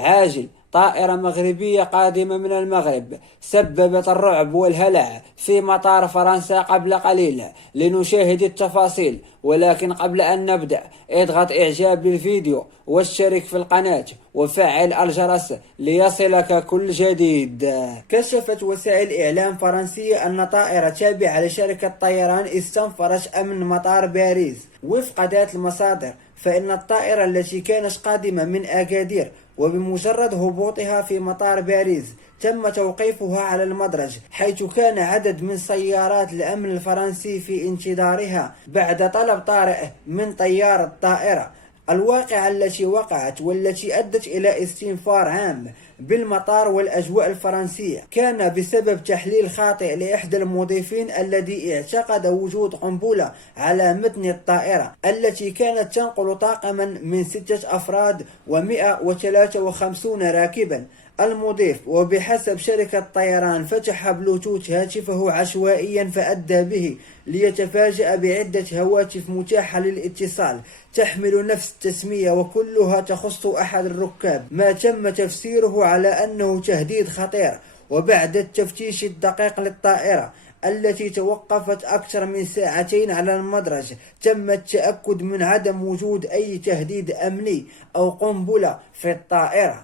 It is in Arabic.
عاجل. طائرة مغربية قادمة من المغرب سببت الرعب والهلع في مطار فرنسا قبل قليل. لنشاهد التفاصيل، ولكن قبل أن نبدأ اضغط إعجاب للفيديو واشترك في القناة وفعل الجرس ليصلك كل جديد. كشفت وسائل إعلام فرنسية أن طائرة تابعة لشركة طيران استنفرت أمن مطار باريس. وفق ذات المصادر، فإن الطائرة التي كانت قادمة من أكادير، وبمجرد هبوطها في مطار باريس تم توقيفها على المدرج، حيث كان عدد من سيارات الأمن الفرنسي في انتظارها بعد طلب طارئ من طيار الطائرة. الواقعة التي وقعت والتي أدت إلى استنفار عام بالمطار والأجواء الفرنسية كان بسبب تحليل خاطئ لإحدى المضيفين الذي اعتقد وجود قنبلة على متن الطائرة التي كانت تنقل طاقما من 6 أفراد و153 راكبا. المضيف وبحسب شركة طيران فتح بلوتوث هاتفه عشوائيا فأدى به ليتفاجأ بعدة هواتف متاحة للاتصال تحمل نفس التسمية وكلها تخص أحد الركاب، ما تم تفسيره على أنه تهديد خطير. وبعد التفتيش الدقيق للطائرة التي توقفت أكثر من 2 ساعة على المدرج، تم التأكد من عدم وجود أي تهديد أمني أو قنبلة في الطائرة.